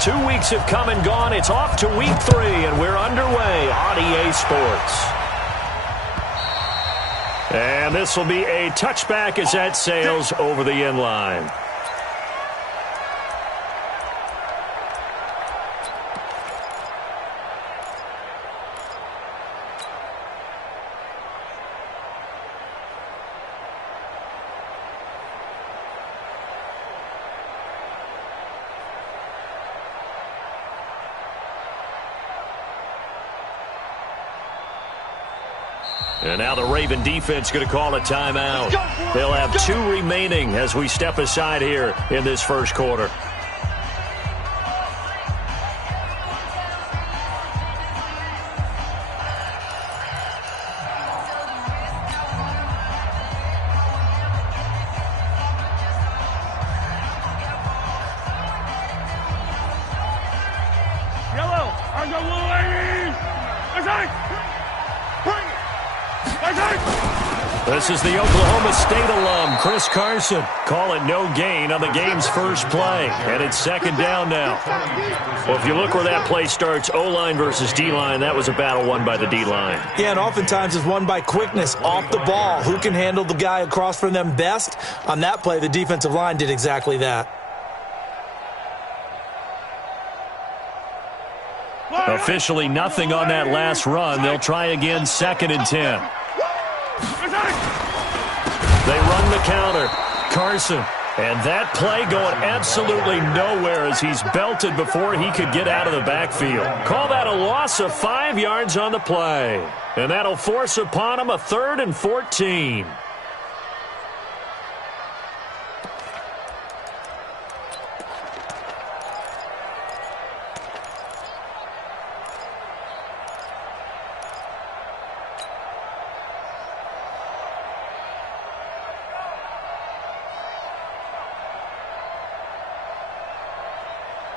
2 weeks have come and gone. It's off to week 3, and we're underway on EA Sports. And this will be a touchback as that sails over the end line. And now the Raven defense going to call a timeout. They'll have 2 remaining as we step aside here in this first quarter. This is the Oklahoma State alum, Chris Carson. Call it no gain on the game's first play. And it's second down now. Well, if you look where that play starts, O-line versus D-line, that was a battle won by the D-line. Yeah, and oftentimes it's won by quickness off the ball. Who can handle the guy across from them best? On that play, the defensive line did exactly that. Officially nothing on that last run. They'll try again, 2nd and 10. They run the counter. Carson. And that play going absolutely nowhere as he's belted before he could get out of the backfield. Call that a loss of 5 yards on the play. And that'll force upon him a 3rd and 14.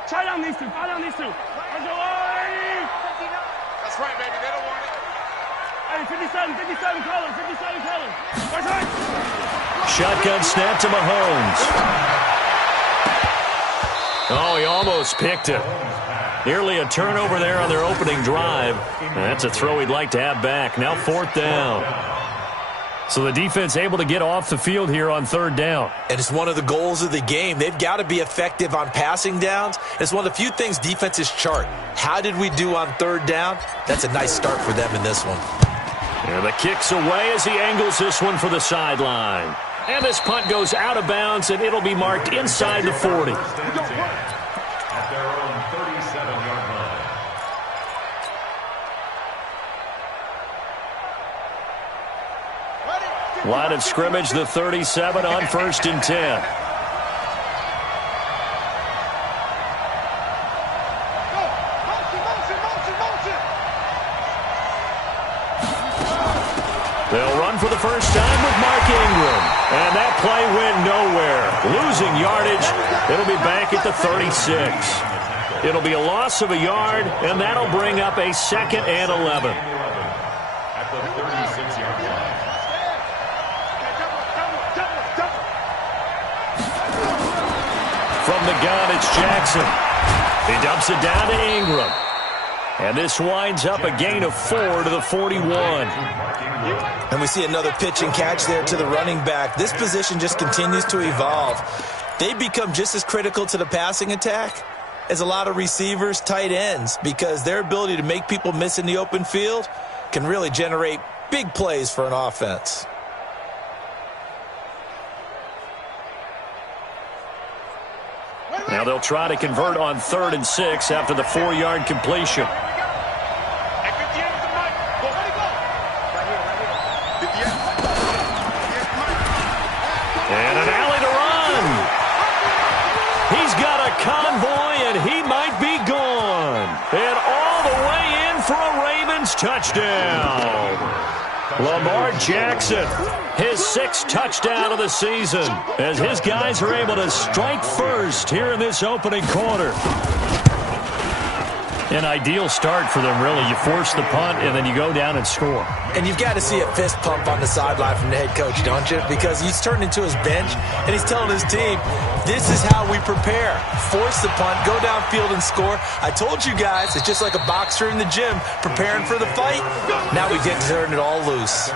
Try down these 2. Fire down these 2. That's right, baby. They don't want it. Hey, 57, colors. 57 colors. That's right. Shotgun snap to Mahomes. Oh, he almost picked it. Nearly a turnover there on their opening drive. That's a throw he'd like to have back. Now 4th down. So the defense able to get off the field here on 3rd down. And it's one of the goals of the game. They've got to be effective on passing downs. It's one of the few things defenses chart. How did we do on 3rd down? That's a nice start for them in this one. And the kick's away as he angles this one for the sideline. And this punt goes out of bounds, and it'll be marked inside the 40. At their own 37-yard line. Line of scrimmage, the 37 on 1st and 10. They'll run for the first time with Mark Ingram. And that play went nowhere. Losing yardage. It'll be back at the 36. It'll be a loss of a yard, and that'll bring up a 2nd and 11. At the 36-yard line. From the gun, it's Jackson. He dumps it down to Ingram. And this winds up a gain of 4 to the 41. And we see another pitch and catch there to the running back. This position just continues to evolve. They become just as critical to the passing attack as a lot of receivers, tight ends, because their ability to make people miss in the open field can really generate big plays for an offense. Now they'll try to convert on 3rd and 6 after the 4-yard completion. And an alley to run. He's got a convoy, and he might be gone. And all the way in for a Ravens touchdown. Lamar Jackson, his 6th touchdown of the season, as his guys are able to strike first here in this opening quarter. An ideal start for them, really. You force the punt, and then you go down and score. And you've got to see a fist pump on the sideline from the head coach, don't you? Because he's turned into his bench, and he's telling his team, this is how we prepare. Force the punt, go downfield and score. I told you guys, it's just like a boxer in the gym preparing for the fight. Now we get to turn it all loose.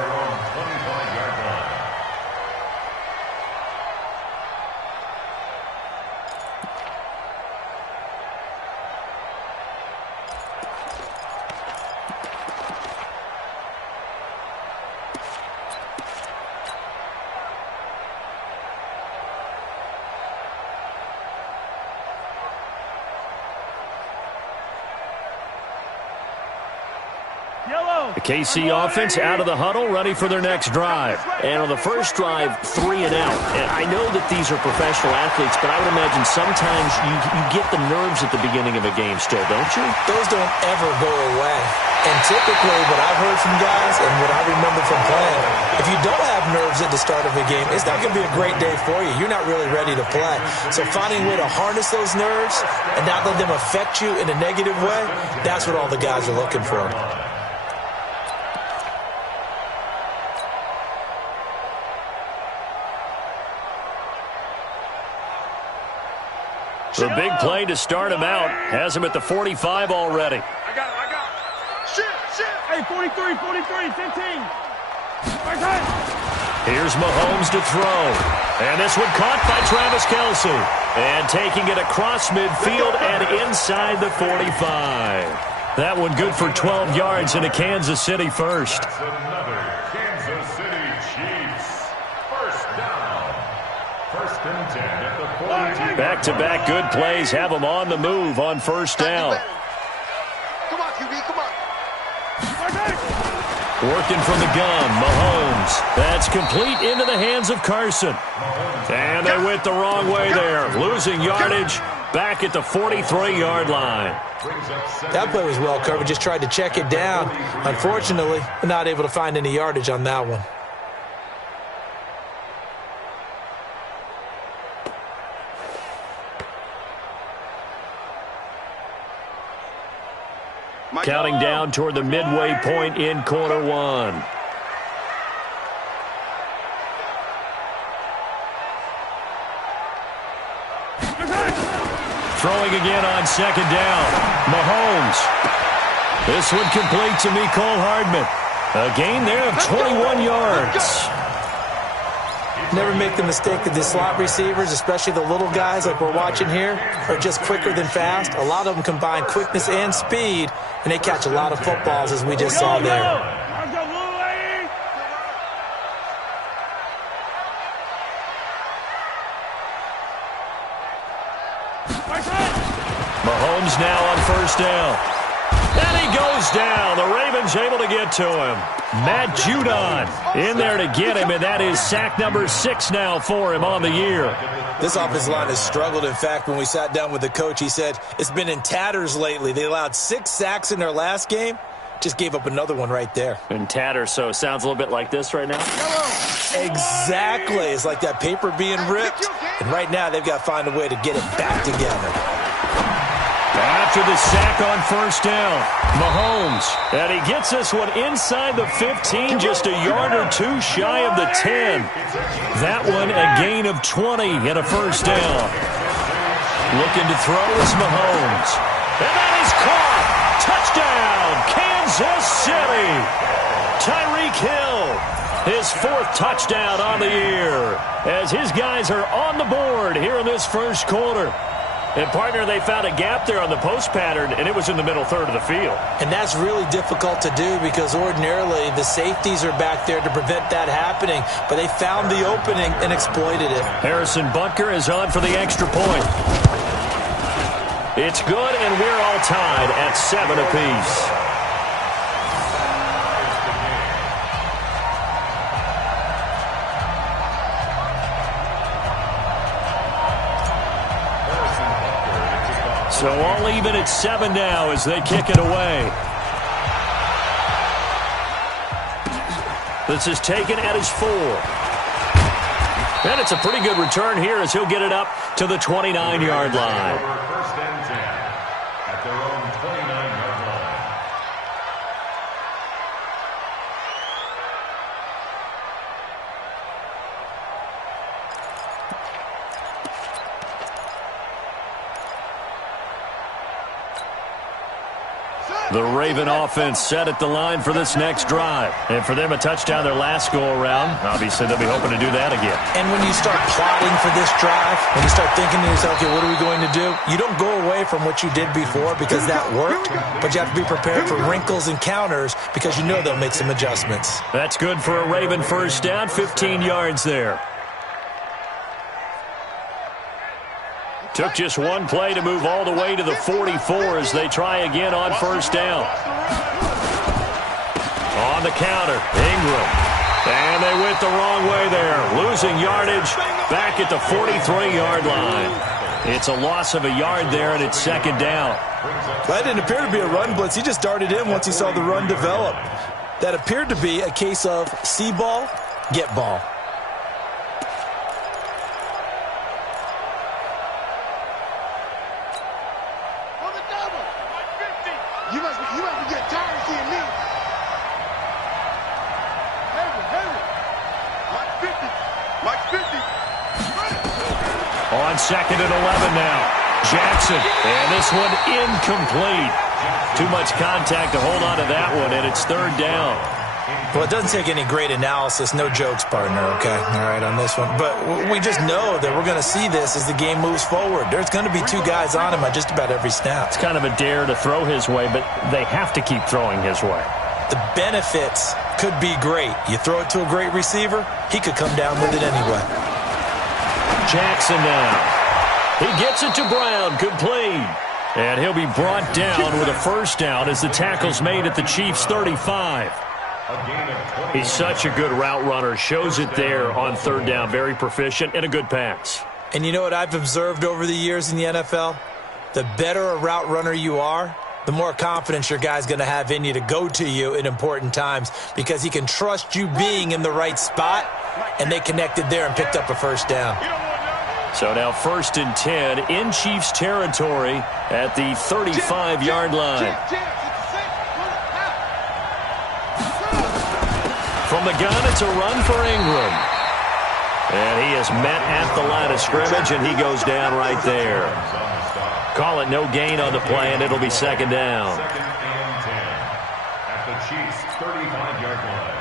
The KC offense out of the huddle, ready for their next drive. And on the first drive, 3 and out. And I know that these are professional athletes, but I would imagine sometimes you get the nerves at the beginning of a game still, don't you? Those don't ever go away. And typically what I've heard from guys and what I remember from playing, if you don't have nerves at the start of a game, it's not going to be a great day for you. You're not really ready to play. So finding a way to harness those nerves and not let them affect you in a negative way, that's what all the guys are looking for. The big play to start him out has him at the 45 already. I got it. Shit. Hey, 43, 15. Here's Mahomes to throw. And this one caught by Travis Kelce. And taking it across midfield and inside the 45. That one good for 12 yards into Kansas City first. That's another Kansas City Chiefs. First down. First and 10 at the 42. Back-to-back good plays have them on the move on first down. Come on, QB, come on. Working from the gun, Mahomes. That's complete into the hands of Carson. And they went the wrong way there. Losing yardage back at the 43-yard line. That play was well covered. Just tried to check it down. Unfortunately, not able to find any yardage on that one. Counting down toward the midway point in quarter one. Throwing again on second down. Mahomes. This one complete to Mecole Hardman. A gain there of 21 yards. Never make the mistake that the slot receivers, especially the little guys like we're watching here, are just quicker than fast. A lot of them combine quickness and speed, and they catch a lot of footballs, as we just saw there. Mahomes now on first down. And he goes down. The Ravens able to get to him. Matt Judon in there to get him, and that is sack number 6 now for him on the year. This offensive line has struggled. In fact, when we sat down with the coach, he said it's been in tatters lately. They allowed 6 sacks in their last game. Just gave up another one right there. In tatters, so it sounds a little bit like this right now. Exactly. It's like that paper being ripped. And right now, they've got to find a way to get it back together. After the sack on first down, Mahomes. And he gets this one inside the 15, just a yard or two shy of the 10. That one a gain of 20 and a first down. Looking to throw is Mahomes. And that is caught. Touchdown, Kansas City. Tyreek Hill, his 4th touchdown on the year, as his guys are on the board here in this first quarter. And, partner, they found a gap there on the post pattern, and it was in the middle third of the field. And that's really difficult to do because ordinarily the safeties are back there to prevent that happening. But they found the opening and exploited it. Harrison Butker is on for the extra point. It's good, and we're all tied at 7 apiece. So all even at 7 now as they kick it away. This is taken at his 4. And it's a pretty good return here as he'll get it up to the 29-yard line. First and 10 at their own 29 The Raven offense set at the line for this next drive. And for them, a touchdown their last go-around. Obviously, they'll be hoping to do that again. And when you start plotting for this drive, when you start thinking to yourself, okay, what are we going to do? You don't go away from what you did before because that worked, but you have to be prepared for wrinkles and counters because you know they'll make some adjustments. That's good for a Raven first down, 15 yards there. Took just one play to move all the way to the 44 as they try again on first down. On the counter, Ingram. And they went the wrong way there. Losing yardage back at the 43-yard line. It's a loss of a yard there, and it's second down. That didn't appear to be a run blitz. He just darted in once he saw the run develop. That appeared to be a case of see ball, get ball. You must be getting tired of seeing me. On second and 11 now. Jackson, and this one incomplete. Too much contact to hold on to that one, and it's third down. Well, it doesn't take any great analysis. No jokes, partner, okay? All right, on this one. But we just know that we're going to see this as the game moves forward. There's going to be two guys on him at just about every snap. It's kind of a dare to throw his way, but they have to keep throwing his way. The benefits could be great. You throw it to a great receiver, he could come down with it anyway. Jackson now. He gets it to Brown, complete. And he'll be brought down with a first down as the tackle's made at the Chiefs' 35. He's such a good route runner. Shows it there on third down. Very proficient and a good pass. And you know what I've observed over the years in the NFL? The better a route runner you are, the more confidence your guy's going to have in you to go to you in important times because he can trust you being in the right spot, and they connected there and picked up a first down. So now first and 10 in Chiefs territory at the 35-yard line. From the gun, it's a run for Ingram. And he is met at the line of scrimmage, and he goes down right there. Call it no gain on the play, and it'll be second down. Second and 10 at the Chiefs' 35-yard line.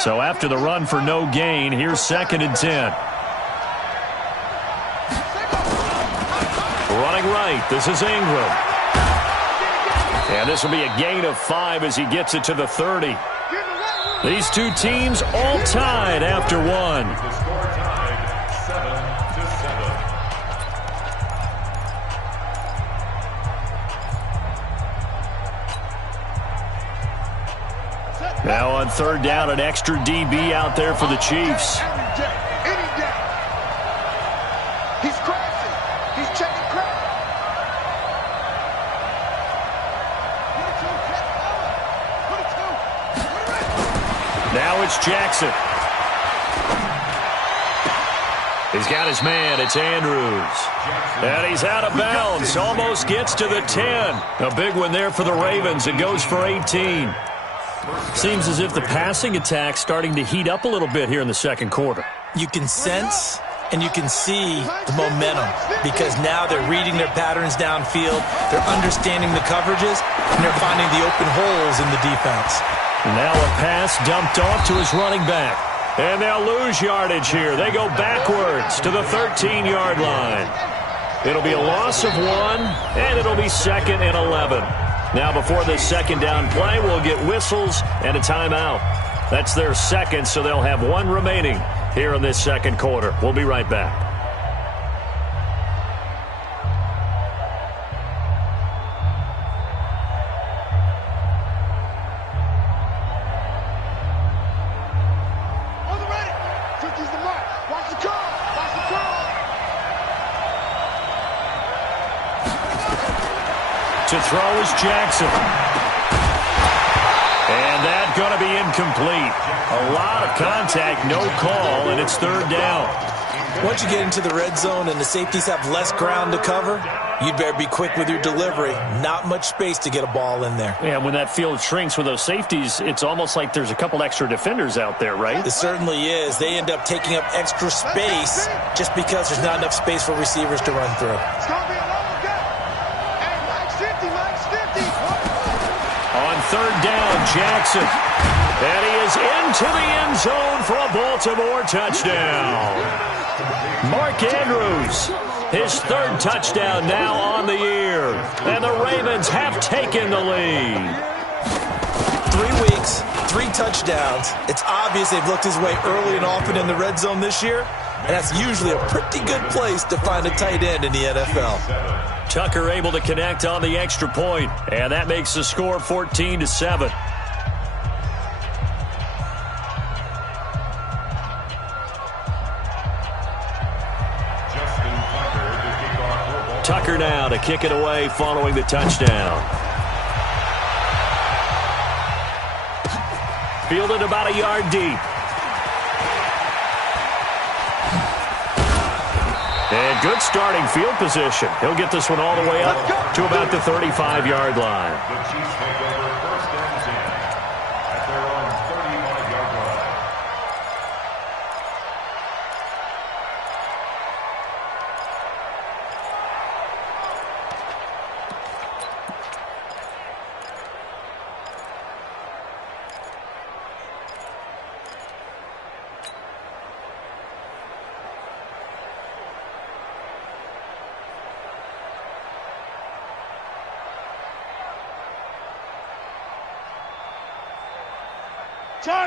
So after the run for no gain, here's second and 10. Running right, this is Ingram. And this will be a gain of 5 as he gets it to the 30. These two teams all tied after one. The score tied 7-7. Now on third down, an extra DB out there for the Chiefs. He's crashing. He's checking crap. Now it's Jackson. He's got his man. It's Andrews. And he's out of bounds. Almost gets to the 10. A big one there for the Ravens. It goes for 18. Seems as if the passing attack's starting to heat up a little bit here in the second quarter. You can sense and you can see the momentum because now they're reading their patterns downfield, they're understanding the coverages, and they're finding the open holes in the defense. Now a pass dumped off to his running back. And they'll lose yardage here. They go backwards to the 13-yard line. It'll be a loss of 1, and it'll be second and 11. Now before this second down play, we'll get whistles and a timeout. That's their second, so they'll have 1 remaining here in this second quarter. We'll be right back. On the ready. 50's the mark. Watch the call. Watch the call. To throw is Jackson. And that's going to be incomplete. A lot of contact, no call, and it's third down. Once you get into the red zone and the safeties have less ground to cover, you'd better be quick with your delivery. Not much space to get a ball in there. Yeah, when that field shrinks with those safeties, it's almost like there's a couple extra defenders out there, right? It certainly is. They end up taking up extra space just because there's not enough space for receivers to run through. It's going to be a long game. Hey, Mike's 50, Mike's 50. On third down, Jackson. And he is into the end zone for a Baltimore touchdown. Mark Andrews, his third touchdown now on the year. And the Ravens have taken the lead. 3 weeks, 3 touchdowns. It's obvious they've looked his way early and often in the red zone this year. And that's usually a pretty good place to find a tight end in the NFL. Tucker able to connect on the extra point, and that makes the score 14-7. Tucker now to kick it away following the touchdown. Fielded about a yard deep. And good starting field position. He'll get this one all the way up to about the 35-yard line. The Chiefs take over first and 10 at their own 35-yard line.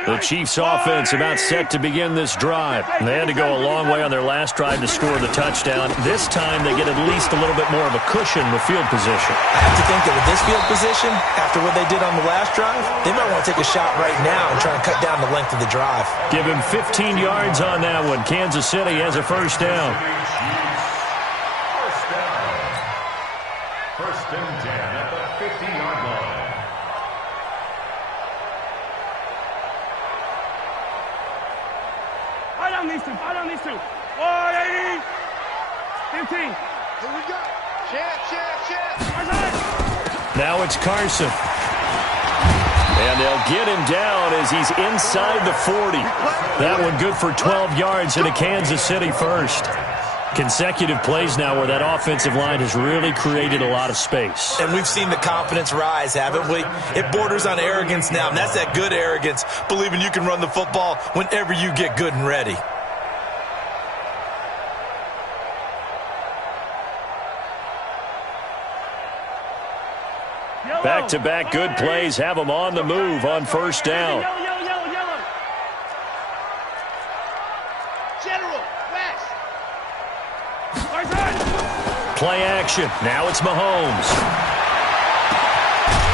The Chiefs offense about set to begin this drive. They had to go a long way on their last drive to score the touchdown. This time they get at least a little bit more of a cushion with field position. I have to think that with this field position, after what they did on the last drive, they might want to take a shot right now and try and cut down the length of the drive. Give him 15 yards on that one. Kansas City has a first down. First down. First and 10 at the 50-yard line. Fight on these two. 180. 15. Here we go. Chance. Now it's Carson. And they'll get him down as he's inside the 40. That one good for 12 yards into Kansas City first. Consecutive plays now where that offensive line has really created a lot of space. And we've seen the confidence rise, haven't we? It borders on arrogance now, and that's that good arrogance, believing you can run the football whenever you get good and ready. Back-to-back good plays have them on the move on first down. Yellow. General, west. Play action. Now it's Mahomes.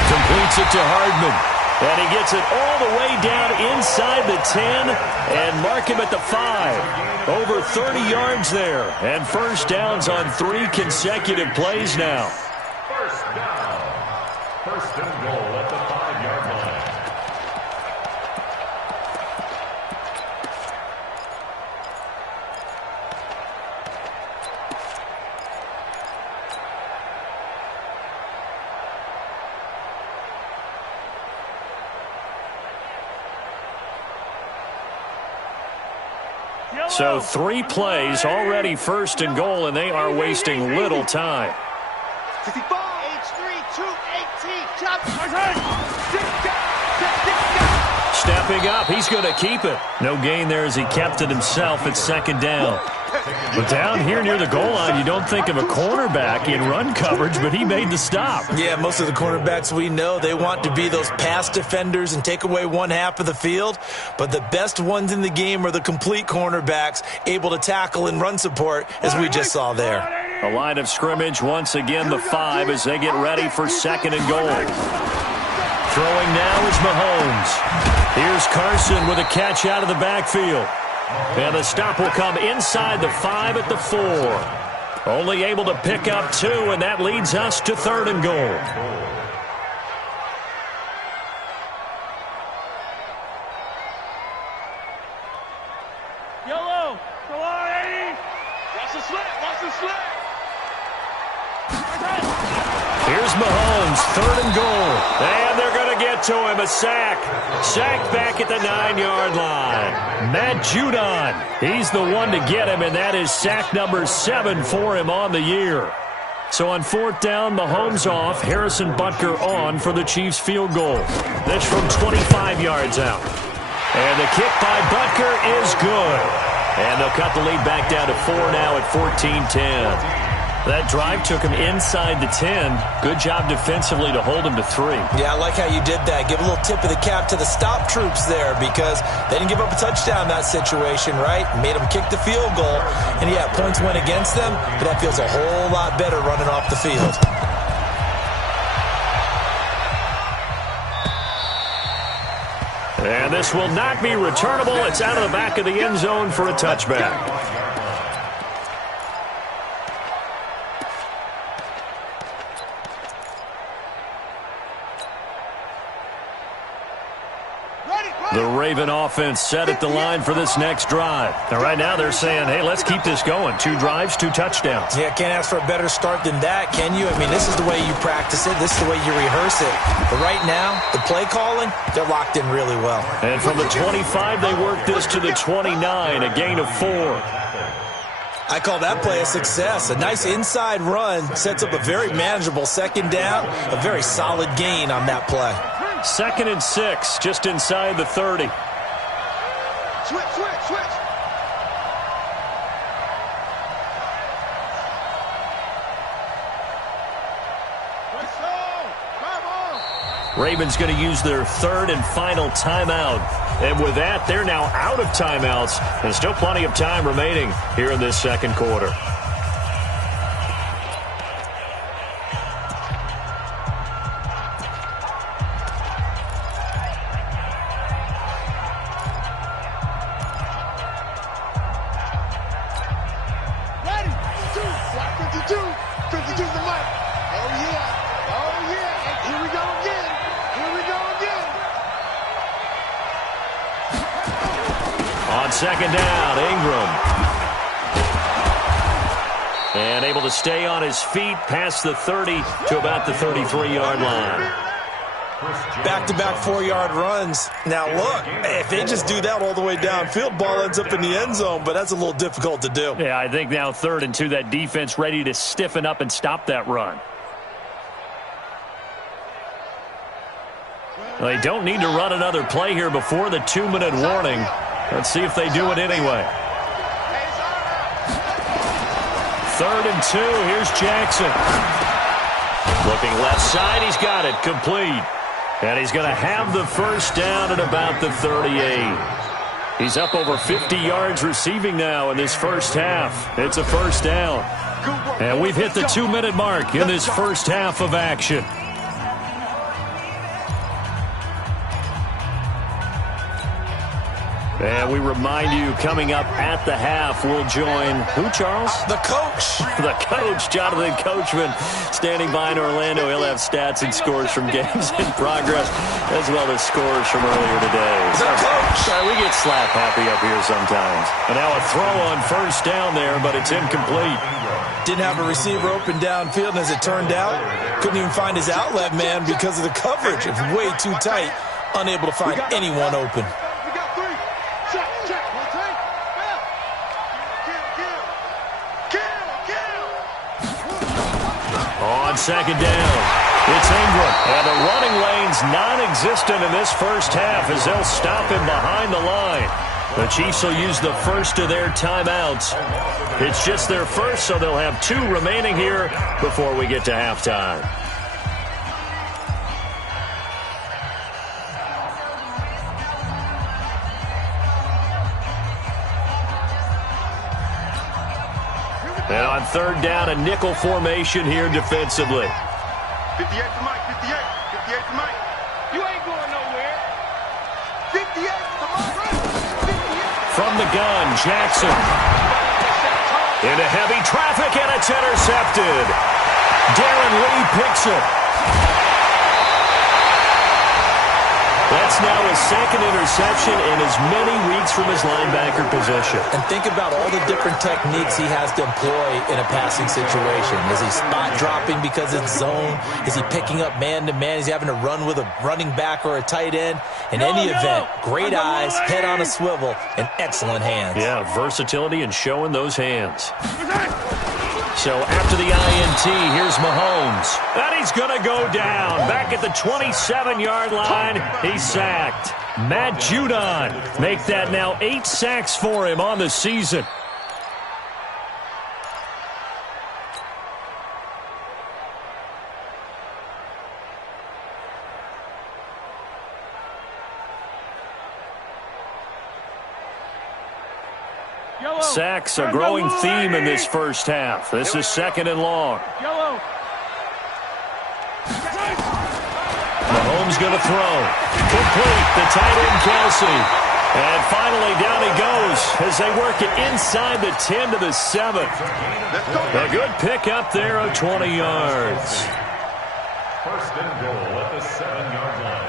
Completes it to Hardman. And he gets it all the way down inside the 10 and mark him at the 5. Over 30 yards there. And first downs on 3 consecutive plays now. First down. First and goal at the 5-yard line. So 3 plays already first and goal, and they are wasting little time. 65. Stepping up, he's going to keep it. No gain there as he kept it himself at second down. But down here near the goal line, you don't think of a cornerback in run coverage, but he made the stop. Yeah, most of the cornerbacks we know, they want to be those pass defenders and take away one half of the field. But the best ones in the game are the complete cornerbacks, able to tackle and run support, as we just saw there. A line of scrimmage, once again the 5 as they get ready for second and goal. Throwing now is Mahomes. Here's Carson with a catch out of the backfield. And the stop will come inside the 5 at the 4. Only able to pick up 2, and that leads us to third and goal. Yellow. 180. Watch the slip. Watch the slip. Here's Mahomes, 3rd and goal. And they're going to get to him, a sack. Sacked back at the 9-yard line. Matt Judon, he's the one to get him, and that is sack number 7 for him on the year. So on 4th down, Mahomes off, Harrison Butker on for the Chiefs field goal. This from 25 yards out. And the kick by Butker is good. And they'll cut the lead back down to 4 now at 14-10. That drive took him inside the 10. Good job defensively to hold him to 3. Yeah, I like how you did that. Give a little tip of the cap to the stop troops there because they didn't give up a touchdown in that situation, right? Made them kick the field goal. And, yeah, points went against them, but that feels a whole lot better running off the field. And this will not be returnable. It's out of the back of the end zone for a touchback. The Raven offense set at the line for this next drive. And right now they're saying, hey, let's keep this going. 2 drives, 2 touchdowns. Yeah, can't ask for a better start than that, can you? I mean, this is the way you practice it. This is the way you rehearse it. But right now, the play calling, they're locked in really well. And from the 25, they work this to the 29, a gain of 4. I call that play a success. A nice inside run sets up a very manageable 2nd down, a very solid gain on that play. 2nd and 6, just inside the 30. Switch. Ravens going to use their 3rd and final timeout. And with that, they're now out of timeouts. There's still plenty of time remaining here in this 2nd quarter. On 2nd down, Ingram. And able to stay on his feet past the 30 to about the 33-yard line. Back-to-back 4-yard runs. Now, look, if they just do that all the way downfield, ball ends up in the end zone, but that's a little difficult to do. Yeah, I think now 3rd and 2, that defense ready to stiffen up and stop that run. They don't need to run another play here before the 2-minute warning. Let's see if they do it anyway. 3rd and 2. Here's Jackson. Looking left side. He's got it. Complete. And he's going to have the 1st down at about the 38. He's up over 50 yards receiving now in this 1st half. It's a 1st down. And we've hit the 2-minute mark in this 1st half of action. And we remind you, coming up at the half, we'll join who, Charles? The coach. The coach, Jonathan Coachman, standing by in Orlando. He'll have stats and scores from games in progress, as well as scores from earlier today. The coach. Sorry, we get slap happy up here sometimes. And now a throw on 1st down there, but it's incomplete. Didn't have a receiver open downfield, and as it turned out, couldn't even find his outlet man because of the coverage. It was way too tight, unable to find anyone open. On 2nd down, it's Ingram. And the running lane's non-existent in this 1st half as they'll stop him behind the line. The Chiefs will use the 1st of their timeouts. It's just their 1st, so they'll have 2 remaining here before we get to halftime. And on 3rd down, a nickel formation here defensively. 58 for Mike, 58 for Mike. You ain't going nowhere. 58 for Mike. From the gun, Jackson. Into heavy traffic, and it's intercepted. Darren Lee picks it. That That's now his second interception in as many weeks from his linebacker position. And think about all the different techniques he has to employ in a passing situation. Is he spot dropping because it's zone? Is he picking up man-to-man? Is he having to run with a running back or a tight end? In any event, great eyes, head on a swivel, and excellent hands. Yeah, versatility and showing those hands. So after the INT, here's Mahomes. And he's going to go down. Back at the 27-yard line, he's sacked. Matt Judon make that now 8 sacks for him on the season. Sacks a growing theme in this first half. This is 2nd and long. Mahomes going to throw. Complete. The tight end, Kelsey. And finally down he goes as they work it inside the 10 to the 7. A good pickup there of 20 yards. 1st and goal at the 7-yard line.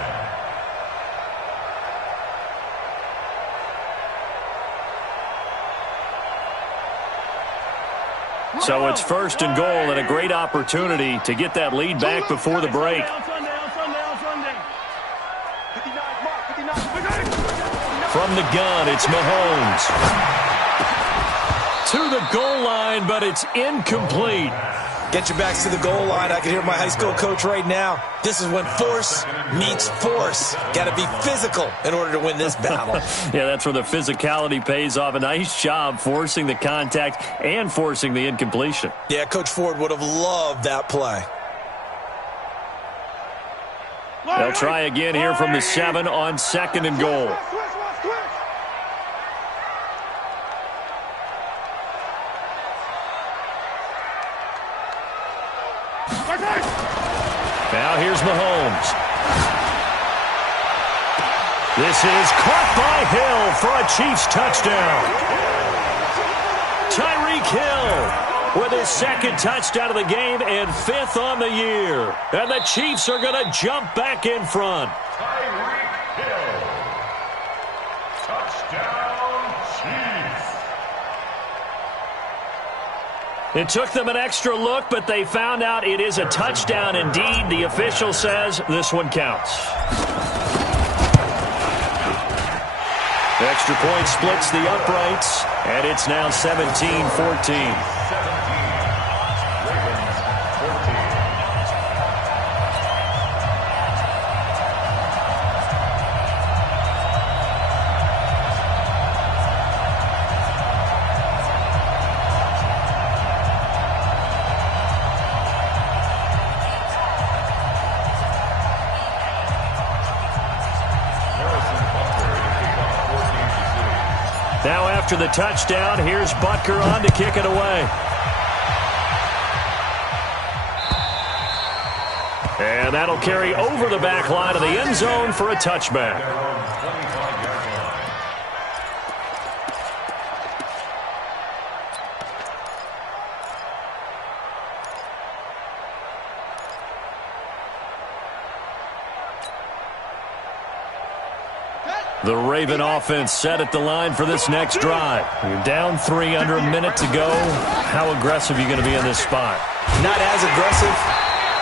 So it's 1st and goal and a great opportunity to get that lead back before the break. From the gun, it's Mahomes. To the goal line, but it's incomplete. Get your backs to the goal line. I can hear my high school coach right now. This is when force meets force. Got to be physical in order to win this battle. Yeah, that's where the physicality pays off. A nice job forcing the contact and forcing the incompletion. Yeah, Coach Ford would have loved that play. They'll try again here from the 7 on 2nd and goal. Now here's Mahomes. This is caught by Hill for a Chiefs touchdown. Tyreek Hill with his 2nd touchdown of the game and 5th on the year. And the Chiefs are going to jump back in front. Tyreek Hill. Touchdown, Chiefs. It took them an extra look, but they found out it is a touchdown indeed. The official says this one counts. The extra point splits the uprights, and it's now 17-14. Now after the touchdown, here's Butker on to kick it away. And that'll carry over the back line of the end zone for a touchback. The Raven offense set at the line for this next drive. You're down 3 under a minute to go. How aggressive are you going to be in this spot? Not as aggressive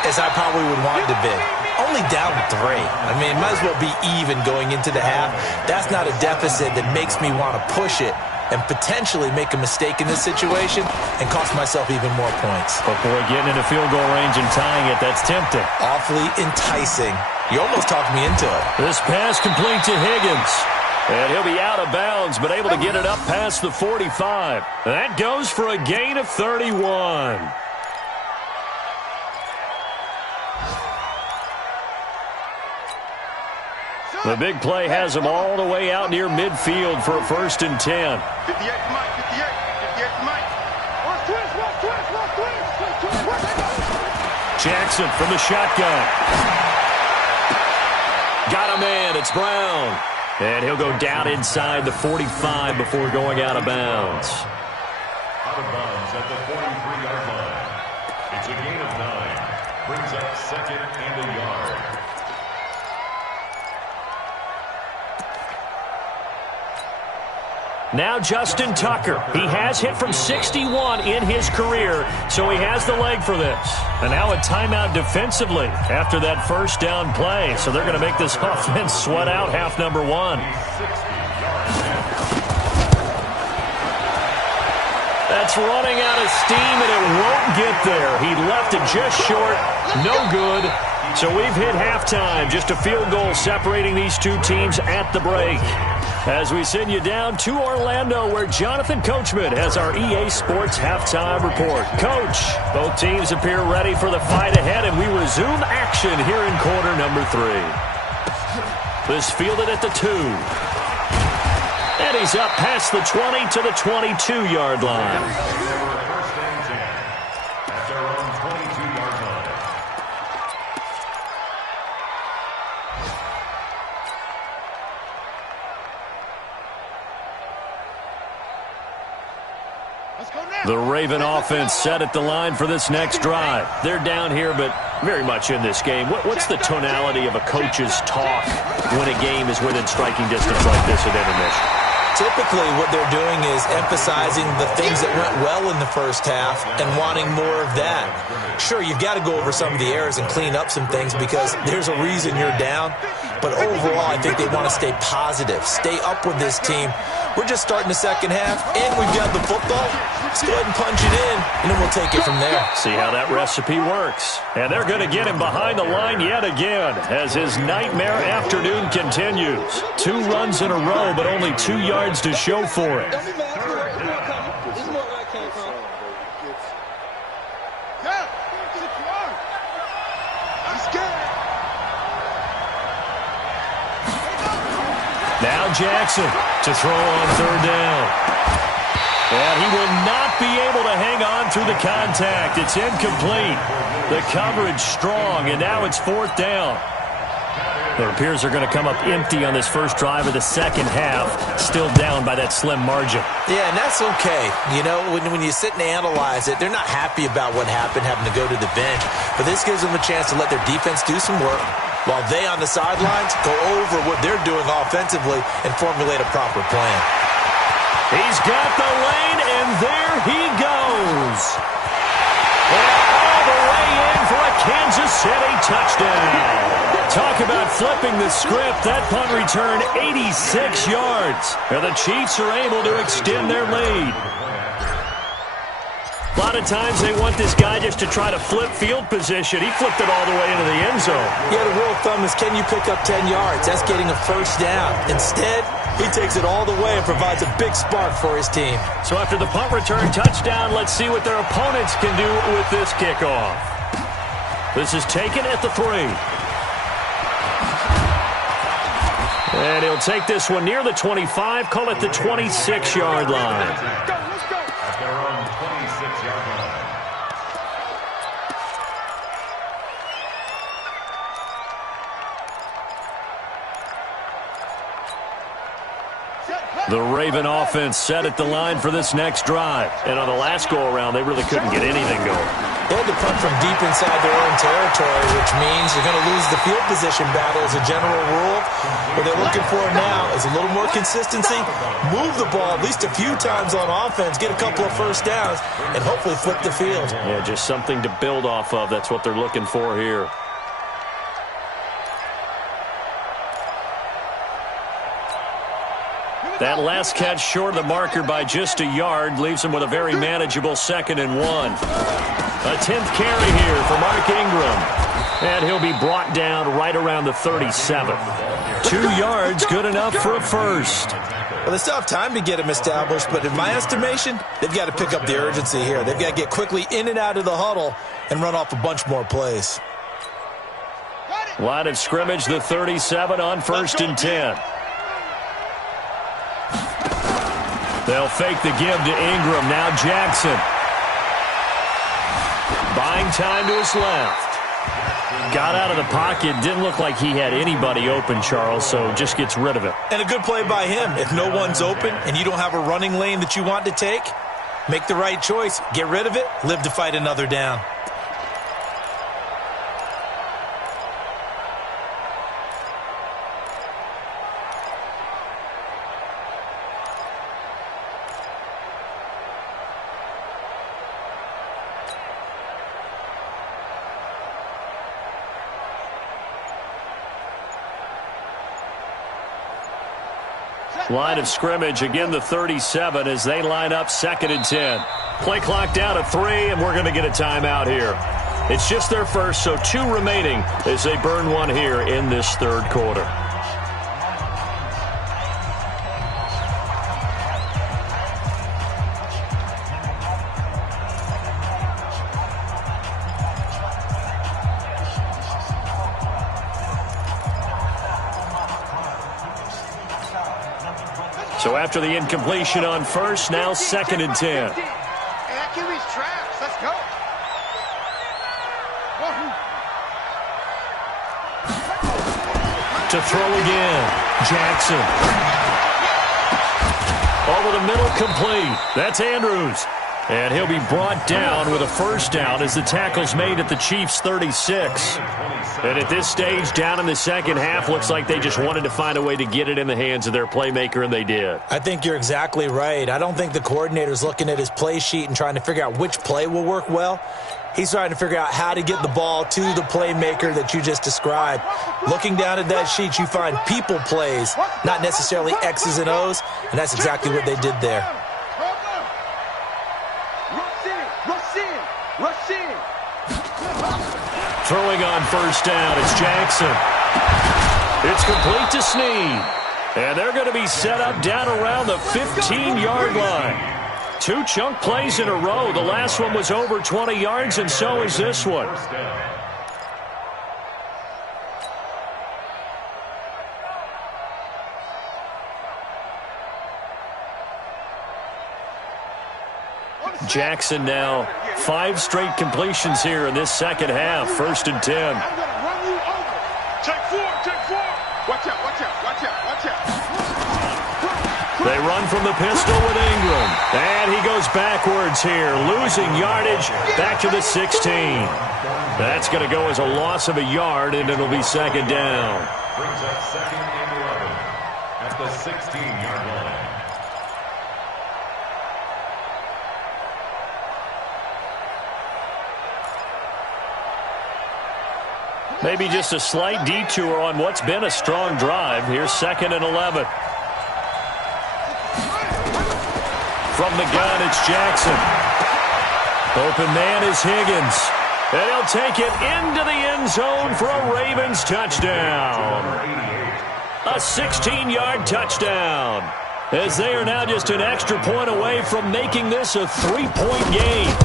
as I probably would want to be. Only down 3. I mean, might as well be even going into the half. That's not a deficit that makes me want to push it and potentially make a mistake in this situation and cost myself even more points. Before getting into field goal range and tying it, that's tempting. Awfully enticing. You almost talked me into it. This pass complete to Higgins. And he'll be out of bounds, but able to get it up past the 45. That goes for a gain of 31. The big play has him all the way out near midfield for a 1st and 10. 58 to Mike, 58 to Mike. Jackson from the shotgun. Got a man. It's Brown. And he'll go down inside the 45 before going out of bounds. Out of bounds at the 43-yard line. It's a gain of 9. Brings up 2nd and a yard. Now Justin Tucker. He has hit from 61 in his career, so he has the leg for this. And now a timeout defensively after that first down play. So they're going to make this offense sweat out half number one. That's running out of steam, and it won't get there. He left it just short. No good. So we've hit halftime. Just a field goal separating these two teams at the break. As we send you down to Orlando, where Jonathan Coachman has our EA Sports halftime report. Coach, both teams appear ready for the fight ahead, and we resume action here in quarter number 3. This fielded at the 2. And he's up past the 20 to the 22-yard line. First and 10 at their own 22-yard line. The Raven offense set at the line for this next drive. They're down here, but very much in this game. What's the tonality of a coach's talk when a game is within striking distance like this at intermission? Typically, what they're doing is emphasizing the things that went well in the first half and wanting more of that. Sure, you've got to go over some of the errors and clean up some things because there's a reason you're down. But overall, I think they want to stay positive, stay up with this team. We're just starting the second half, and we've got the football. Let's go ahead and punch it in, and then we'll take it from there. See how that recipe works. And they're going to get him behind the line yet again as his nightmare afternoon continues. 2 runs in a row, but only 2 yards to show for it. Now Jackson to throw on 3rd down. And he will not be able to hang on through the contact. It's incomplete. The coverage strong, and now it's 4th down. It appears they're going to come up empty on this first drive of the second half, still down by that slim margin. Yeah, and that's okay. You know, when you sit and analyze it, they're not happy about what happened, having to go to the bench. But this gives them a chance to let their defense do some work, while they on the sidelines go over what they're doing offensively and formulate a proper plan. He's got the lane, and there he goes. And all the way in for a Kansas City touchdown. Talk about flipping the script. That punt return 86 yards. And the Chiefs are able to extend their lead. A lot of times they want this guy just to try to flip field position. He flipped it all the way into the end zone. Yeah, the rule of thumb is, can you pick up 10 yards? That's getting a first down. Instead, he takes it all the way and provides a big spark for his team. So after the punt return touchdown, let's see what their opponents can do with this kickoff. This is taken at the 3. And he'll take this one near the 25, call it the 26-yard line. The Raven offense set at the line for this next drive. And on the last go-around, they really couldn't get anything going. They had to punt from deep inside their own territory, which means you're going to lose the field position battle as a general rule. What they're looking for now is a little more consistency, move the ball at least a few times on offense, get a couple of first downs, and hopefully flip the field. Yeah, just something to build off of. That's what they're looking for here. That last catch short of the marker by just a yard leaves him with a very manageable 2nd and 1. A 10th carry here for Mark Ingram. And he'll be brought down right around the 37. 2 yards, good enough for a first. Well, they still have time to get him established, but in my estimation, they've got to pick up the urgency here. They've got to get quickly in and out of the huddle and run off a bunch more plays. Line of scrimmage, the 37 on 1st and 10. They'll fake the give to Ingram. Now Jackson. Buying time to his left. Got out of the pocket. Didn't look like he had anybody open, Charles, so just gets rid of it. And a good play by him. If no one's open and you don't have a running lane that you want to take, make the right choice. Get rid of it. Live to fight another down. Line of scrimmage, again the 37 as they line up 2nd and 10. Play clock down to 3, and we're going to get a timeout here. It's just their first, so 2 remaining as they burn one here in this 3rd quarter. So after the incompletion on first, now 2nd and 10. Achilles traps. Let's go. To throw again, Jackson. Over the middle, complete. That's Andrews. And he'll be brought down with a first down as the tackle's made at the Chiefs' 36. And at this stage, down in the second half, looks like they just wanted to find a way to get it in the hands of their playmaker, and they did. I think you're exactly right. I don't think the coordinator's looking at his play sheet and trying to figure out which play will work well. He's trying to figure out how to get the ball to the playmaker that you just described. Looking down at that sheet, you find people plays, not necessarily X's and O's, and that's exactly what they did there. Throwing on first down, it's Jackson. It's complete to Snead. And they're going to be set up down around the 15-yard line. 2 chunk plays in a row. The last one was over 20 yards, and so is this one. Jackson now 5 straight completions here in this second half. 1st and 10. I'm going to run you over. Check 4, check 4. Watch out, watch out, watch out, watch out. They run from the pistol with Ingram. And he goes backwards here, losing yardage back to the 16. That's going to go as a loss of a yard, and it'll be 2nd down. Brings up 2nd and 11 at the 16-yard line. Maybe just a slight detour on what's been a strong drive. Here's 2nd and 11. From the gun, it's Jackson. Open man is Higgins. And he'll take it into the end zone for a Ravens touchdown. A 16-yard touchdown. As they are now just an extra point away from making this a 3-point game.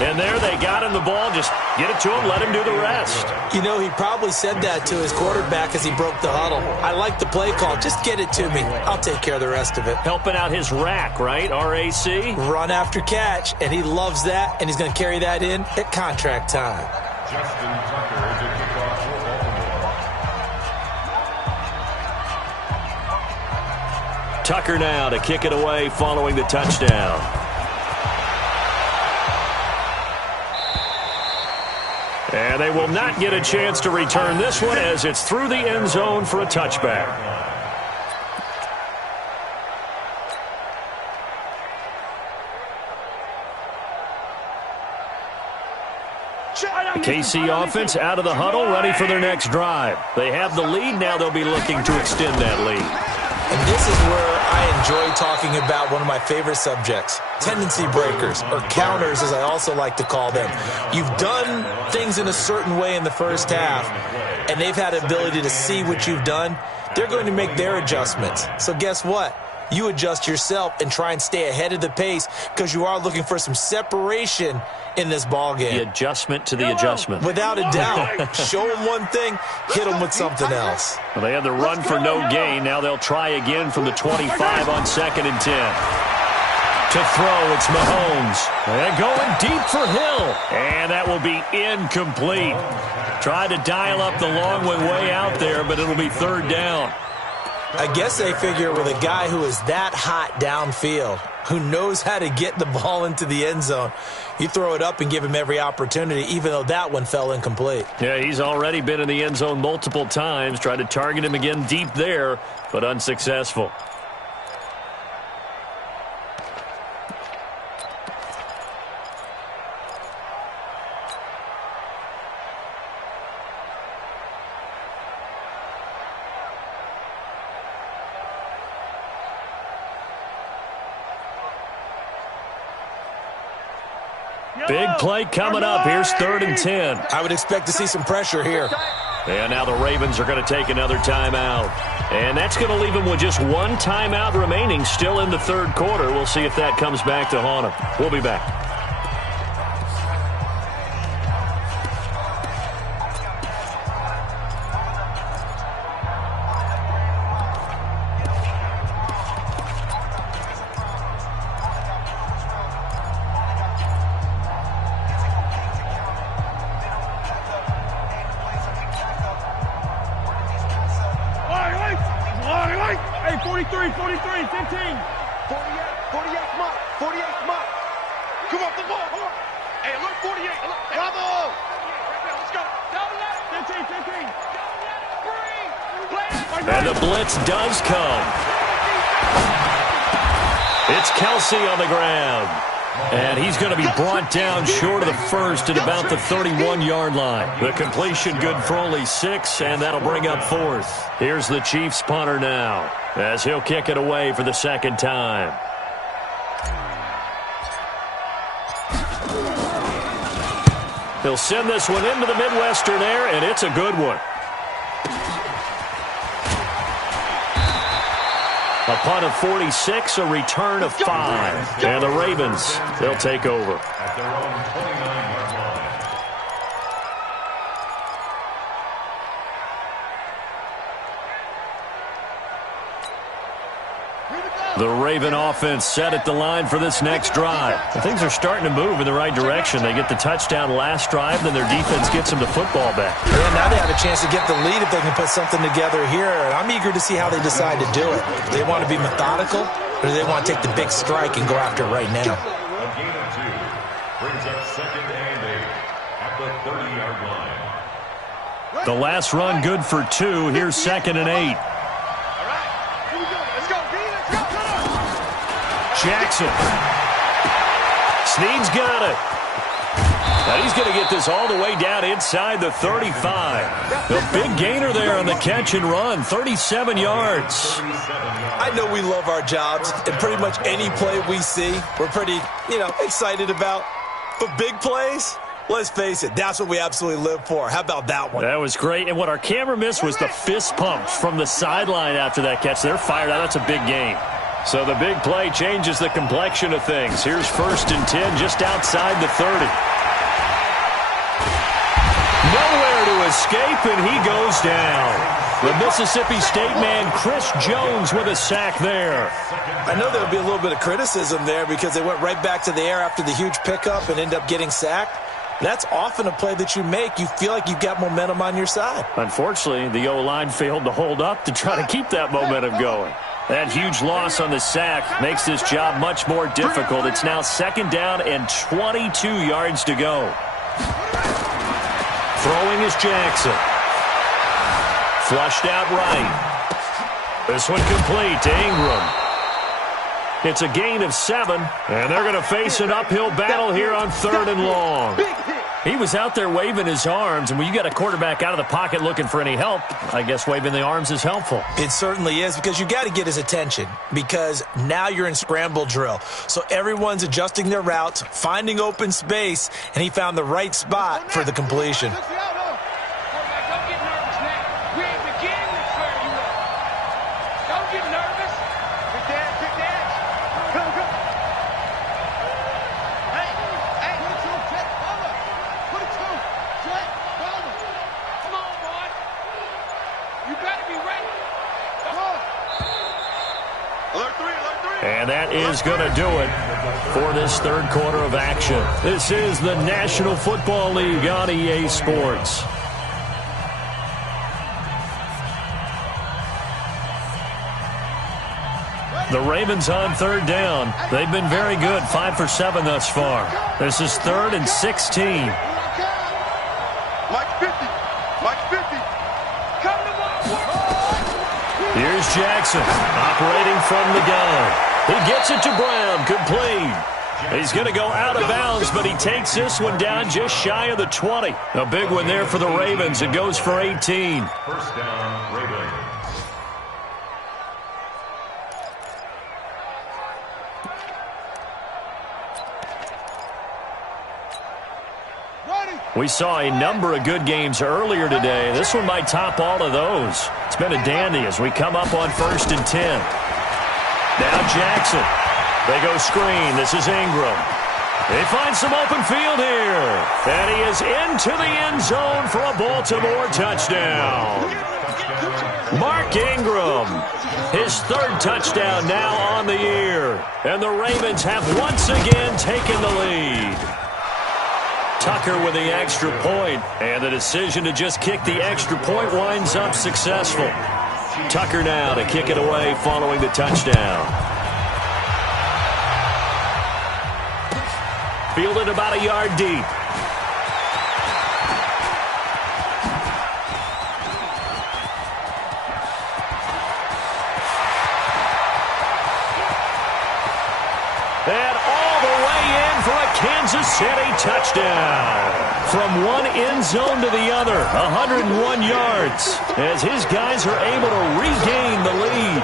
And there they got him the ball. Just get it to him, let him do the rest. You know, he probably said that to his quarterback as he broke the huddle. I like the play call. Just get it to me. I'll take care of the rest of it. Helping out his rack, right? R-A-C? Run after catch, and he loves that, and he's going to carry that in at contract time. Justin Tucker to kick off for Baltimore. Tucker now to kick it away following the touchdown. And they will not get a chance to return this one as it's through the end zone for a touchback. The KC offense out of the huddle, ready for their next drive. They have the lead. Now they'll be looking to extend that lead. And this is where I enjoy talking about one of my favorite subjects, tendency breakers, or counters as I also like to call them. You've done things in a certain way in the first half, and they've had the ability to see what you've done. They're going to make their adjustments. So guess what? You adjust yourself and try and stay ahead of the pace because you are looking for some separation in this ball game. The adjustment to the adjustment. Without a doubt. Show them one thing, hit them with something else. Well, they had the run for no gain. Now they'll try again from the 25 on 2nd and 10. To throw, it's Mahomes. And going deep for Hill. And that will be incomplete. Tried to dial up the long one way out there, but it'll be 3rd down. I guess they figure with a guy who is that hot downfield, who knows how to get the ball into the end zone, you throw it up and give him every opportunity, even though that one fell incomplete. Yeah, he's already been in the end zone multiple times. Tried to target him again deep there, but unsuccessful. Big play coming up. Here's 3rd and 10. I would expect to see some pressure here. And now the Ravens are going to take another timeout. And that's going to leave them with just one timeout remaining still in the 3rd quarter. We'll see if that comes back to haunt them. We'll be back. Hey, 43, 15. 48, come on. 48, come on. Come off the ball. Come on. Hey, look, 48. Look. Bravo. Let's go. Don't let him. 15. Don't let him breathe. And the blitz does come. It's Kelsey on the ground. And he's going to be brought down short of the first at about the 31-yard line. The completion good for only 6, and that'll bring up 4th. Here's the Chiefs punter now, as he'll kick it away for the 2nd time. He'll send this one into the Midwestern air, and it's a good one. A punt of 46, a return of 5. And the Ravens, they'll take over. At their own 29-yard line. The Raven offense set at the line for this next drive. Things are starting to move in the right direction. They get the touchdown last drive, then their defense gets them the football back. Well, now they have a chance to get the lead if they can put something together here. And I'm eager to see how they decide to do it. Do they want to be methodical, or do they want to take the big strike and go after it right now? A gain of 2 brings up 2nd and 8 at the 30-yard line. The last run good for 2. Here's 2nd and 8. Jackson. Snead's got it. Now he's going to get this all the way down inside the 35. The big gainer there on the catch and run, 37 yards. I know we love our jobs, and pretty much any play we see, we're pretty, excited about. But big plays, let's face it, that's what we absolutely live for. How about that one? That was great. And what our camera missed was the fist pumps from the sideline after that catch. They're fired out. That's a big game. So the big play changes the complexion of things. Here's 1st and 10 just outside the 30. Nowhere to escape, and he goes down. The Mississippi State man, Chris Jones, with a sack there. I know there would be a little bit of criticism there because they went right back to the air after the huge pickup and end up getting sacked. That's often a play that you make. You feel like you've got momentum on your side. Unfortunately, the O-line failed to hold up to try to keep that momentum going. That huge loss on the sack makes this job much more difficult. It's now 2nd down and 22 yards to go. Throwing is Jackson. Flushed out right. This one complete to Ingram. It's a gain of 7, and they're going to face an uphill battle here on 3rd and long. He was out there waving his arms, and when you got a quarterback out of the pocket looking for any help, I guess waving the arms is helpful. It certainly is, because you got to get his attention, because now you're in scramble drill. So everyone's adjusting their routes, finding open space, and he found the right spot for the completion. And that is going to do it for this 3rd quarter of action. This is the National Football League on EA Sports. The Ravens on 3rd down. They've been very good, 5 for 7 thus far. This is 3rd and 16. Mike 50. Mike 50. Come to Here's Jackson operating from the gun. He gets it to Brown, complete. He's going to go out of bounds, but he takes this one down just shy of the 20. A big one there for the Ravens. It goes for 18. 1st down, Ravens. We saw a number of good games earlier today. This one might top all of those. It's been a dandy as we come up on 1st and 10. Now Jackson. They go screen. This is Ingram. They find some open field here. And he is into the end zone for a Baltimore touchdown. Mark Ingram, his 3rd touchdown now on the year. And the Ravens have once again taken the lead. Tucker with the extra point, and the decision to just kick the extra point winds up successful. Tucker now to kick it away following the touchdown. Fielded about a yard deep. And all the way in for a Kansas City touchdown. From one end zone to the other, 101 yards, as his guys are able to regain the lead.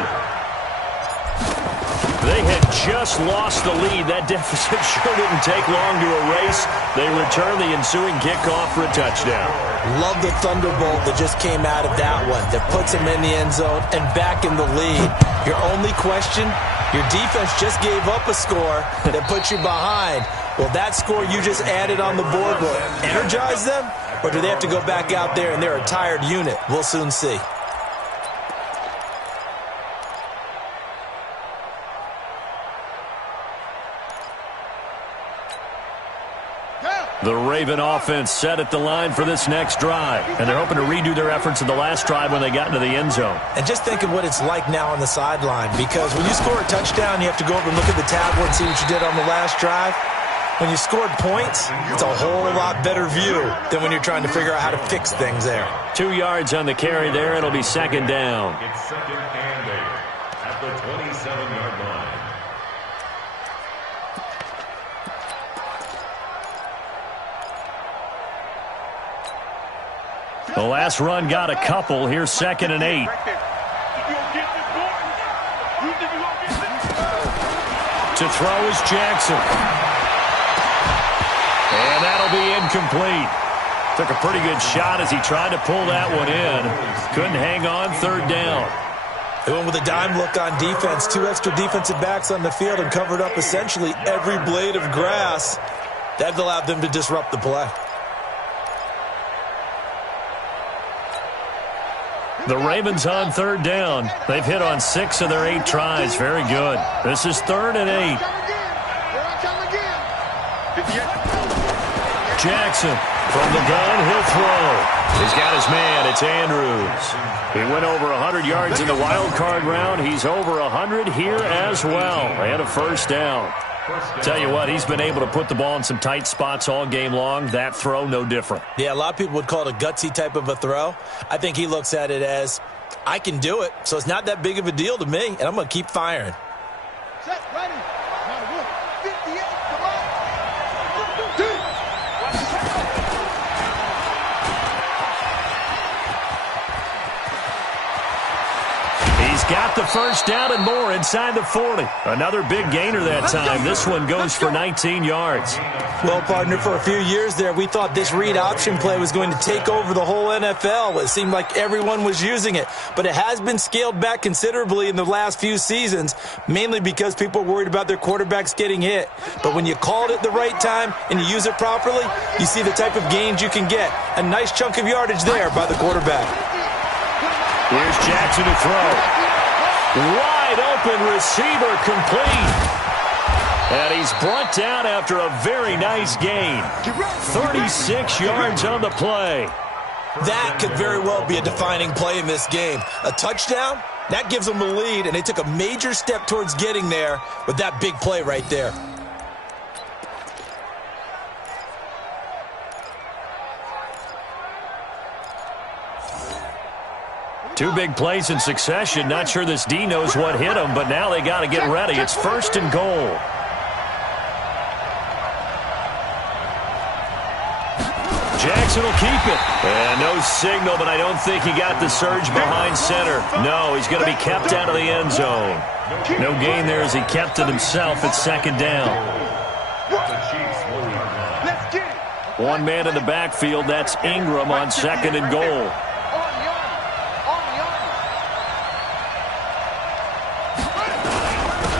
They had just lost the lead. That deficit sure didn't take long to erase. They return the ensuing kickoff for a touchdown. Love the thunderbolt that just came out of that one. That puts him in the end zone and back in the lead. Your only question, your defense just gave up a score that puts you behind. Will that score you just added on the board will energize them? Or do they have to go back out there and they're a tired unit? We'll soon see. The Raven offense set at the line for this next drive, and they're hoping to redo their efforts in the last drive when they got into the end zone. And just think of what it's like now on the sideline, because when you score a touchdown, you have to go over and look at the tablet and see what you did on the last drive. When you scored points, it's a whole lot better view than when you're trying to figure out how to fix things there. 2 yards on the carry there. It'll be 2nd down. It's 2nd and 8 at the 27-yard line. The last run got a couple. Here's 2nd and 8. To throw is Jackson. And that'll be incomplete. Took a pretty good shot as he tried to pull that one in. Couldn't hang on. 3rd down. They went with a dime look on defense. 2 extra defensive backs on the field and covered up essentially every blade of grass. That allowed them to disrupt the play. The Ravens on 3rd down. They've hit on 6 of their 8 tries. Very good. This is 3rd and 8. Jackson from the gun. He'll throw. He's got his man. It's Andrews. He went over 100 yards in the wild card round. He's over 100 here as well. And a 1st down. Tell you what, he's been able to put the ball in some tight spots all game long. That throw, no different. Yeah, a lot of people would call it a gutsy type of a throw. I think he looks at it as, I can do it, so it's not that big of a deal to me, and I'm going to keep firing. Set, ready. Now, 58, come on. 2. He's got the 1st down and more inside the 40. Another big gainer that time. This one goes for 19 yards. Well, partner, for a few years there, we thought this read option play was going to take over the whole NFL. It seemed like everyone was using it. But it has been scaled back considerably in the last few seasons, mainly because people are worried about their quarterbacks getting hit. But when you call it at the right time and you use it properly, you see the type of gains you can get. A nice chunk of yardage there by the quarterback. Here's Jackson to throw. Wide open receiver complete. And he's brought down after a very nice gain. 36 yards on the play. That could very well be a defining play in this game. A touchdown, that gives them the lead, and they took a major step towards getting there with that big play right there. Two big plays in succession. Not sure this D knows what hit him, but now they got to get ready. It's 1st and goal. Jackson will keep it. And no signal, but I don't think he got the surge behind center. No, he's going to be kept out of the end zone. No gain there as he kept it himself at 2nd down. Let's get it. One man in the backfield. That's Ingram on 2nd and goal.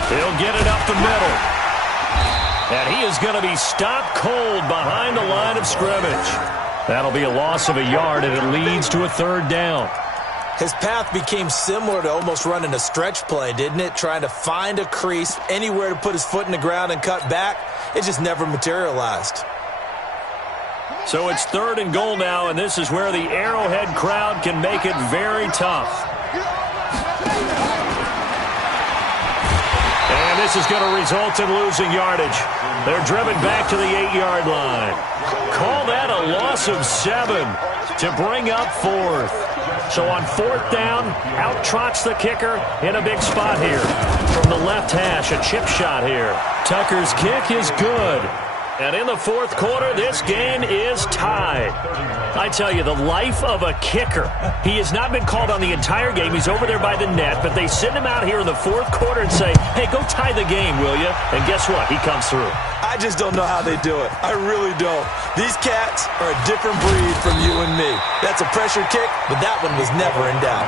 He'll get it up the middle. And he is going to be stopped cold behind the line of scrimmage. That'll be a loss of a yard, and it leads to a 3rd down. His path became similar to almost running a stretch play, didn't it? Trying to find a crease, anywhere to put his foot in the ground and cut back. It just never materialized. So it's 3rd and goal now, and this is where the Arrowhead crowd can make it very tough. And this is going to result in losing yardage. They're driven back to the 8-yard line. Call that a loss of 7 to bring up 4th. So on 4th down, out trots the kicker in a big spot here. From the left hash, a chip shot here. Tucker's kick is good. And in the 4th quarter, this game is tied. I tell you, the life of a kicker. He has not been called on the entire game. He's over there by the net, but they send him out here in the 4th quarter and say, hey, go tie the game, will you? And guess what? He comes through. I just don't know how they do it. I really don't. These cats are a different breed from you and me. That's a pressure kick, but that one was never in doubt.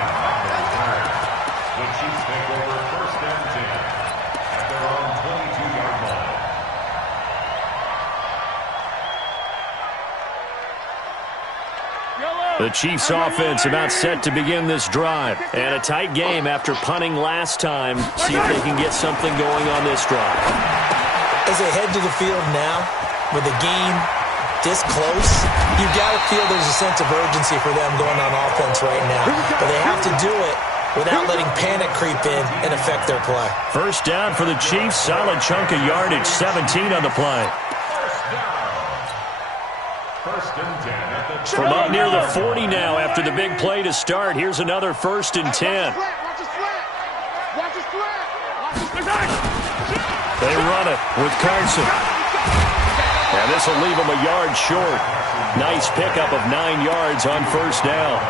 The Chiefs take over 1st and 10 at their own 22-yard line. The Chiefs offense about set to begin this drive. And a tight game after punting last time. See if they can get something going on this drive. As they head to the field now, with the game this close, you've got to feel there's a sense of urgency for them going on offense right now. But they have to do it without letting panic creep in and affect their play. 1st down for the Chiefs. Solid chunk of yardage. 17 on the play. 1st and 10 at the From out near the 40 now after the big play to start. Here's another 1st and 10. They run it with Carson. And this will leave them a yard short. Nice pickup of 9 yards on 1st down.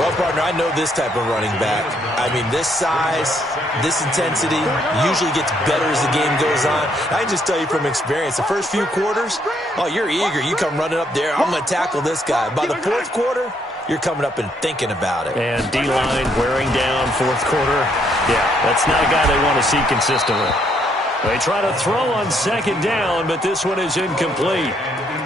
Well, partner, I know this type of running back. I mean, this size, this intensity usually gets better as the game goes on. I can just tell you from experience, the first few quarters, oh, you're eager. You come running up there, I'm going to tackle this guy. By the 4th quarter, you're coming up and thinking about it. And D-line wearing down 4th quarter. Yeah, that's not a guy they want to see consistently. They try to throw on 2nd down, but this one is incomplete.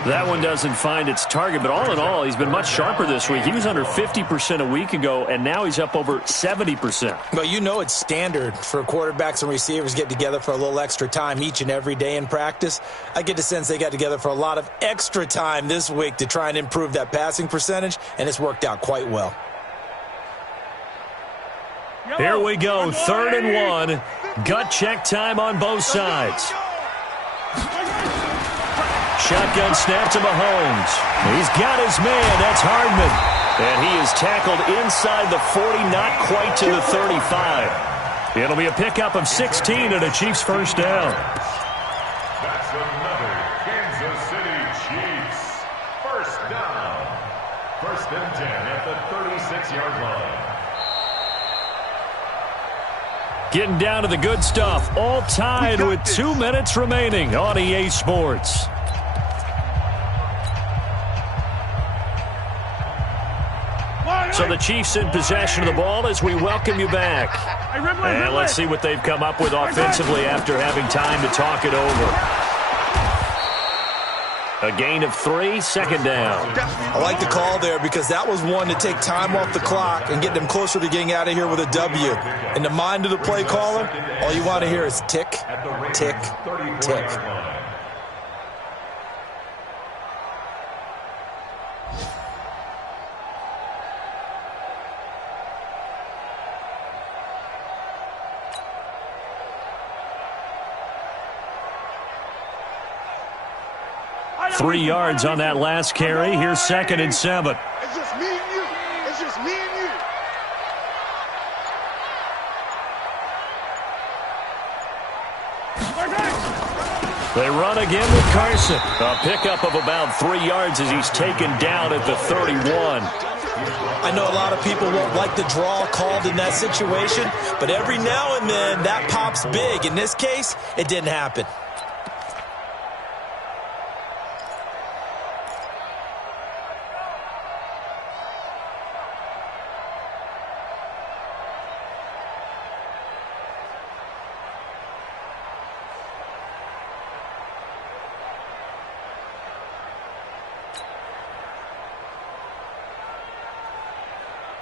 That one doesn't find its target, but all in all, he's been much sharper this week. He was under 50% a week ago, and now he's up over 70%. Well, you know it's standard for quarterbacks and receivers get together for a little extra time each and every day in practice. I get the sense they got together for a lot of extra time this week to try and improve that passing percentage, and it's worked out quite well. Here we go, 3rd and 1. Gut check time on both sides. Shotgun snap to Mahomes. He's got his man. That's Hardman. And he is tackled inside the 40, not quite to the 35. It'll be a pickup of 16 and a Chiefs 1st down. That's another Kansas City Chiefs 1st down. 1st and 10 at the 36-yard line. Getting down to the good stuff. All tied with 2 minutes remaining on EA Sports. So the Chiefs in possession of the ball as we welcome you back. And let's see what they've come up with offensively after having time to talk it over. A gain of 3, 2nd down. I like the call there because that was one to take time off the clock and get them closer to getting out of here with a W. In the mind of the play caller, all you want to hear is tick, tick, tick. Three yards on that last carry. Here's 2nd and 7. It's just me and you. It's just me and you. They run again with Carson. A pickup of about 3 yards as he's taken down at the 31. I know a lot of people won't like the draw called in that situation, but every now and then that pops big. In this case, it didn't happen.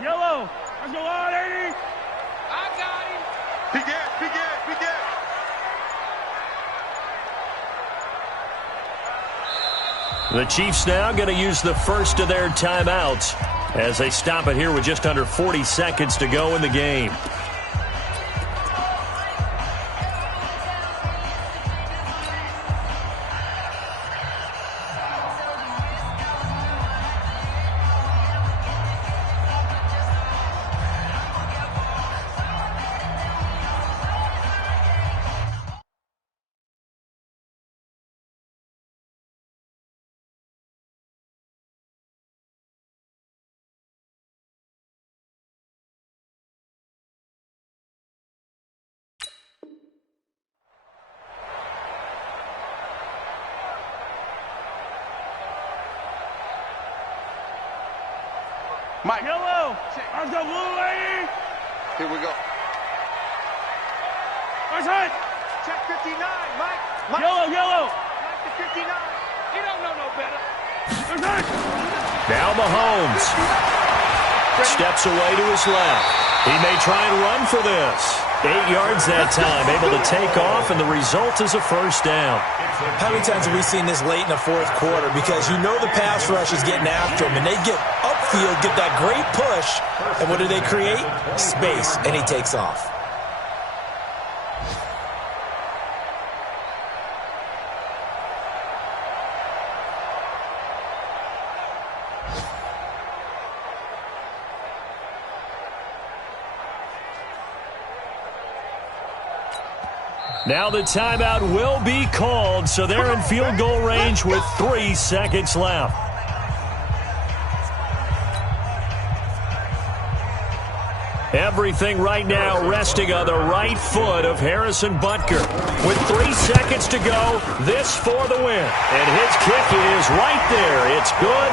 Yellow. Let's go on, 80. I got him. Begin. The Chiefs now going to use the first of their timeouts as they stop it here with just under 40 seconds to go in the game. Mike. Yellow. Let's go, blue lady. Here we go. Let's hit. Check 59, Mike. Yellow. Mike to 59. You don't know no better. Let's hit. Now Mahomes steps away to his left. He may try and run for this. 8 yards that time, able to take off, and the result is a first down. How many times have we seen this late in the fourth quarter? Because you know the pass rush is getting after him, and they get upfield, get that great push, and what do they create? Space, and he takes off. Now the timeout will be called, so they're in field goal range with 3 seconds left. Everything right now resting on the right foot of Harrison Butker. With 3 seconds to go, this for the win. And his kick is right there. It's good.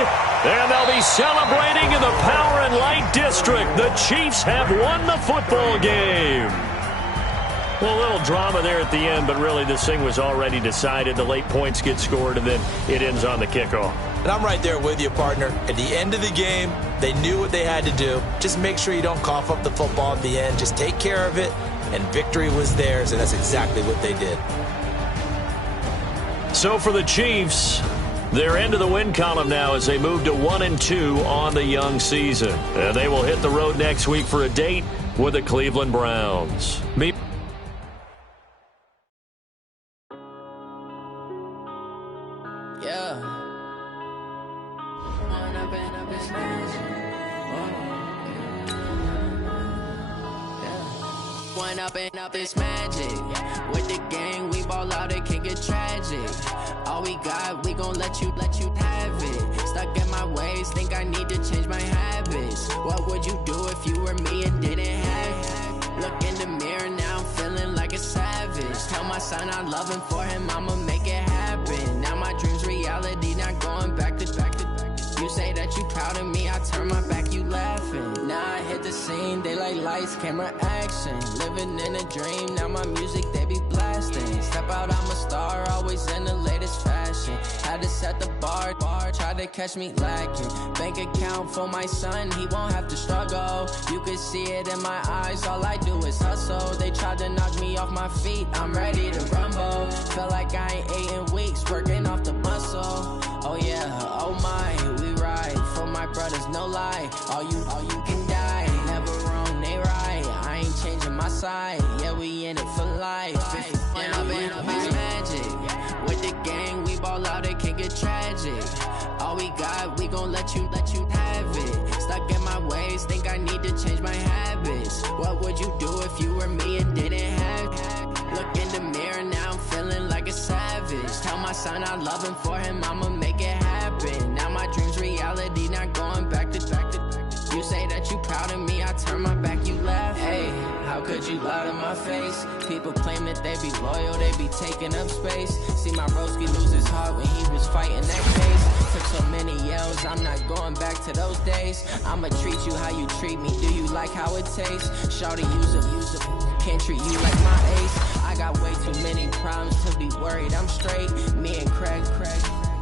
And they'll be celebrating in the Power and Light District. The Chiefs have won the football game. Well, a little drama there at the end, but really this thing was already decided. The late points get scored, and then it ends on the kickoff. And I'm right there with you, partner. At the end of the game, they knew what they had to do. Just make sure you don't cough up the football at the end. Just take care of it, and victory was theirs, and that's exactly what they did. So for the Chiefs, they're into the win column now as they move to 1-2 on the young season. And they will hit the road next week for a date with the Cleveland Browns. Up this magic with the gang, we ball out, it can get tragic. All we got, we gon' let you have it. Stuck in my ways, think I need to change my habits. What would you do if you were me and didn't have it? Look in the mirror now, I'm feeling like a savage. Tell my son I love him, for him I'ma make it happen. Now my dreams reality, not going back to back. You say that you proud of me, I turn my back, you laughing. Now I hit the scene, they like lights, camera, action. Living in a dream, now my music, they be blasting. Step out, I'm a star, always in the latest fashion. Had to set the bar, try to catch me lacking. Bank account for my son, he won't have to struggle. You can see it in my eyes, all I do is hustle. They tried to knock me off my feet, I'm ready to rumble. Felt like I ain't ate in weeks, working off the muscle. Oh yeah, oh my, we ride for my brothers, no lie. All you can die, never wrong, they right. I ain't changing my side, yeah, we in it for life. When I've been up this magic with the gang, we ball out, it can get tragic. All we got, we gon' let you have it. Stuck in my ways, think I need to change my habits. What would you do if you were me and didn't have it? Look in the mirror, now I'm feeling like a savage. Tell my son I love him, for him I'ma make it happen. Now my dreams reality, not going back to back. You say that you proud of me, I turn my back, you laugh. Hey, how could you lie to my face? People claim that they be loyal, they be taking up space. See my broski lose his heart when he was fighting that case. Took so many yells, I'm not going back to those days. I'ma treat you how you treat me, do you like how it tastes? Shawty, use up, can't treat you like my ace. I got way too many problems to be worried, I'm straight. Me and Craig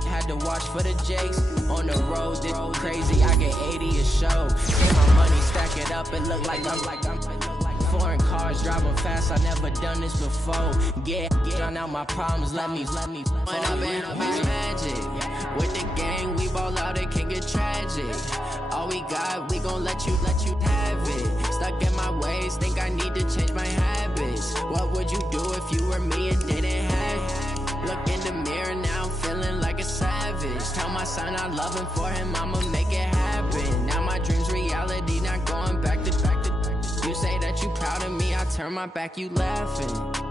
had to to watch for the jakes. On the road, this crazy, I get 80 a show. Get my money, stack it up, it look like I'm foreign cars, driving fast, I never done this before. Drown out my problems, let me When I've been up is magic. With the gang, we ball out, it can get tragic. All we got, we gon' let you have it. Stuck in my ways, think I need to change my habits. What would you do if you were me and didn't have it? Look in the mirror now, I'm feeling like a savage. Tell my son I love him, for him I'ma make it happen. Now my dream's reality, not going back to. You say that you proud of me, I turn my back, you laughing.